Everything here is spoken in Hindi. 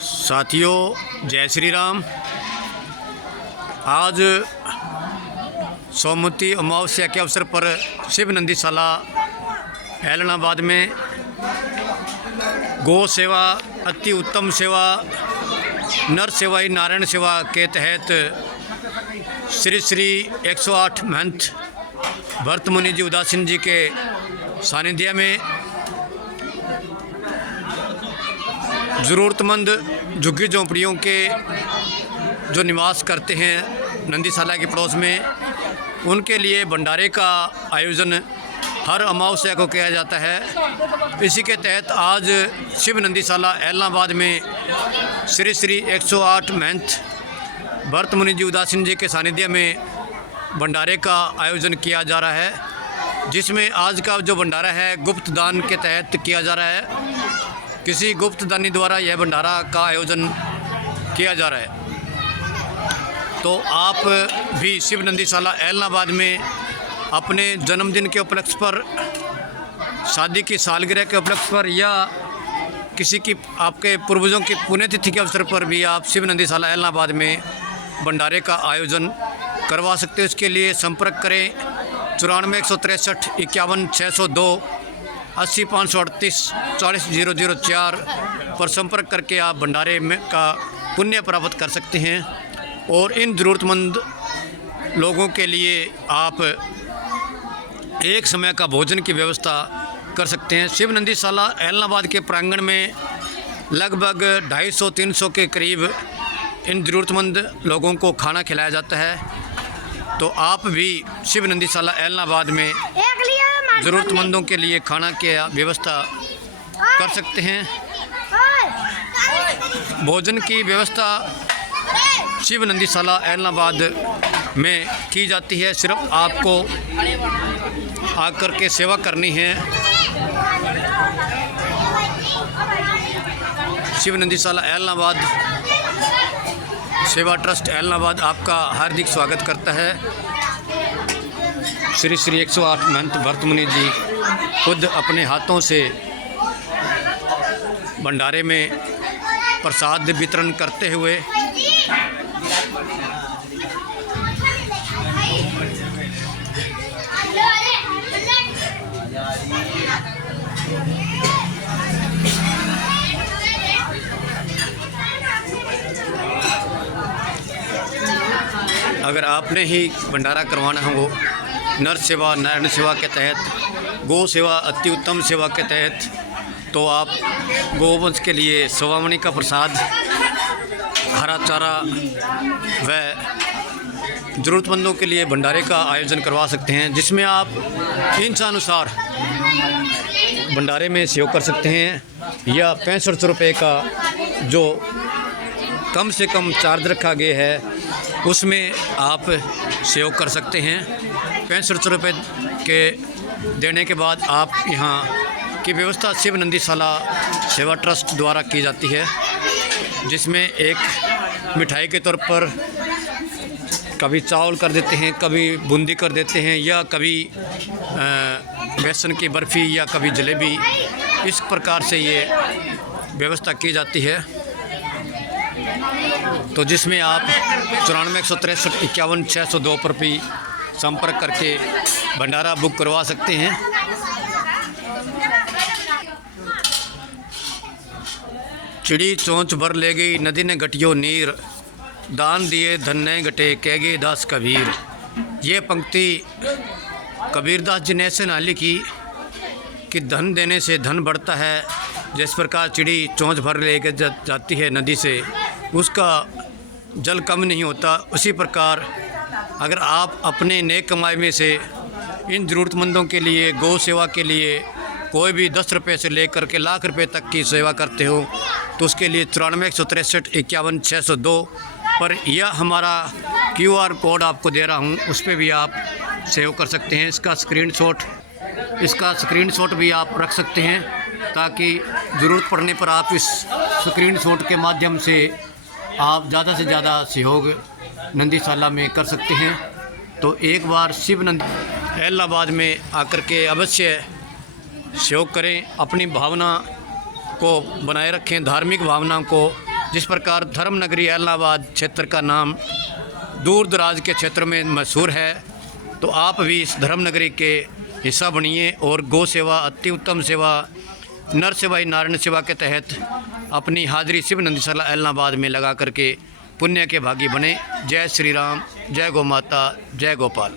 साथियों, जय श्री राम। आज सोमवती अमावस्या के अवसर पर शिव नंदीशाला ऐलनाबाद में गौ सेवा, अति उत्तम सेवा, नर सेवा ही नारायण सेवा के तहत श्री श्री 108 महंत भरत मुनि जी उदासीन जी के सानिध्य में ज़रूरतमंद झुग्गी झोंपड़ियों के जो निवास करते हैं नंदीशाला के पड़ोस में, उनके लिए भंडारे का आयोजन हर अमावस्या को किया जाता है। इसी के तहत आज शिव नंदीशाला ऐलनाबाद में श्री श्री 108 महंत भरत मुनि जी उदासीन जी के सानिध्य में भंडारे का आयोजन किया जा रहा है, जिसमें आज का जो भंडारा है गुप्त दान के तहत किया जा रहा है। किसी गुप्त दानी द्वारा यह भंडारा का आयोजन किया जा रहा है। तो आप भी शिव नंदीशाला ऐलनाबाद में अपने जन्मदिन के उपलक्ष्य पर, शादी की सालगिरह के उपलक्ष्य पर या किसी की आपके पूर्वजों की पुण्यतिथि के अवसर पर भी आप शिव नंदीशाला ऐलनाबाद में भंडारे का आयोजन करवा सकते हो। इसके लिए संपर्क करें 94 163 51 602 80 538 40 004 पर संपर्क करके आप भंडारे में का पुण्य प्राप्त कर सकते हैं। और इन ज़रूरतमंद लोगों के लिए आप एक समय का भोजन की व्यवस्था कर सकते हैं। शिव नंदीशाला ऐलनाबाद के प्रांगण में लगभग 250-300 के करीब इन ज़रूरतमंद लोगों को खाना खिलाया जाता है। तो आप भी शिव नंदीशाला ऐलनाबाद में ज़रूरतमंदों के लिए खाना की व्यवस्था कर सकते हैं। भोजन की व्यवस्था शिव नंदीशाला ऐलनाबाद में की जाती है। सिर्फ आपको आकर के सेवा करनी है। शिव नंदीशाला ऐलनाबाद सेवा ट्रस्ट ऐलनाबाद आपका हार्दिक स्वागत करता है। श्री श्री 108 महंत भरत मुनि जी खुद अपने हाथों से भंडारे में प्रसाद वितरण करते हुए अगर आपने ही भंडारा करवाना हो नर सेवा नारायण सेवा के तहत, गौ सेवा अति उत्तम सेवा के तहत, तो आप गोवंश के लिए सवामणि का प्रसाद, हरा चारा व ज़रूरतमंदों के लिए भंडारे का आयोजन करवा सकते हैं, जिसमें आप इंसानुसार भंडारे में सहयोग कर सकते हैं। या 65 रुपये का जो कम से कम चार्ज रखा गया है उसमें आप सहयोग कर सकते हैं। 65 रुपये के देने के बाद आप यहाँ की व्यवस्था शिव नंदीशाला सेवा ट्रस्ट द्वारा की जाती है, जिसमें एक मिठाई के तौर पर कभी चावल कर देते हैं, कभी बूंदी कर देते हैं, या कभी बेसन की बर्फ़ी या कभी जलेबी। इस प्रकार से ये व्यवस्था की जाती है। तो जिसमें आप 94 163 51 602 पर भी संपर्क करके भंडारा बुक करवा सकते हैं। चिड़ी चोंच भर ले गई नदी ने घटियो नीर, दान दिए धन ने घटे कह गए दास कबीर। ये पंक्ति कबीरदास जी ने ऐसे ना लिखी कि धन देने से धन बढ़ता है। जिस प्रकार चिड़ी चोंच भर ले जाती है नदी से, उसका जल कम नहीं होता, उसी प्रकार अगर आप अपने नेक कमाई में से इन ज़रूरतमंदों के लिए, गौ सेवा के लिए कोई भी 10 रुपये से लेकर के लाख रुपए तक की सेवा करते हो, तो उसके लिए 94 163 51 602 पर यह हमारा QR कोड आपको दे रहा हूँ, उस पर भी आप सेव कर सकते हैं। इसका स्क्रीनशॉट भी आप रख सकते हैं, ताकि ज़रूरत पड़ने पर आप इस स्क्रीनशॉट के माध्यम से आप ज़्यादा से ज़्यादा सहयोग नंदीशाला में कर सकते हैं। तो एक बार शिव नंदी ऐलनाबाद में आकर के अवश्य सहयोग करें, अपनी भावना को बनाए रखें, धार्मिक भावना को जिस प्रकार धर्म नगरी ऐलनाबाद क्षेत्र का नाम दूर दराज के क्षेत्र में मशहूर है, तो आप भी इस धर्म नगरी के हिस्सा बनिए और गौ सेवा, अति उत्तम सेवा, नर सेवा नारायण सेवा के तहत अपनी हाजिरी शिव नंदीशाला ऐलनाबाद में लगा करके पुण्य के भागी बने। जय श्री राम, जय गौ माता, जय गोपाल।